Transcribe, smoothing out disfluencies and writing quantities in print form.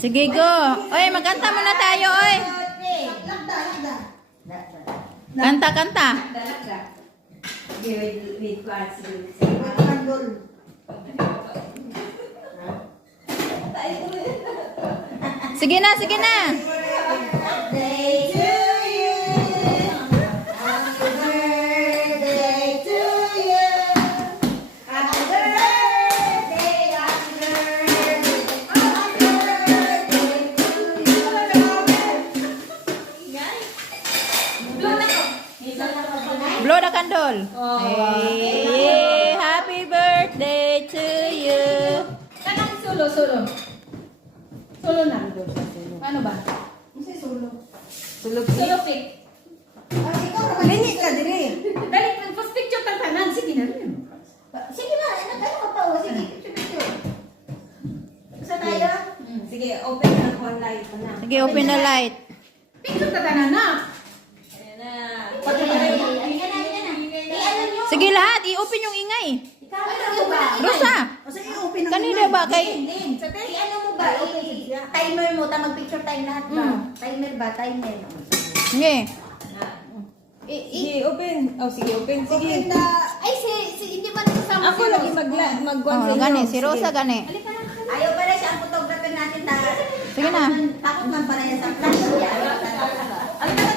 Sige, go. Oy, magkanta muna tayo, oy. Kanta, kanta. Sige na, sige na. Blow the candle. Hey, happy birthday to you. Kanang solo. Solo na. Ano ba? Solo pick. Minit ka dire. Dali, first picture ka tanan. Sige na rin. Sige na, ano ka pa? Sige, picture. Sa tayo? Sige, open na one light na. Sige, open the light. Picture ka tanan na. Ayan na. Ayan na. Sige lahat, i-open yung ingay. Ikaw, ano ba? Rosa, O sige, open na. kanina ba kay... Ano mo ba? Timer mo, mag-picture time lahat ba? Timer ba? Timer. Sige. Sige, open. Oh, sige, open. Sige. Open na. Ay, hindi ba nakasama Ako lagi mag-gon Oh, gani, si Rosa gani. Ayaw pala siya ang photographer natin. Sige na. Takot man pala niya sa flash. Ayaw talaga.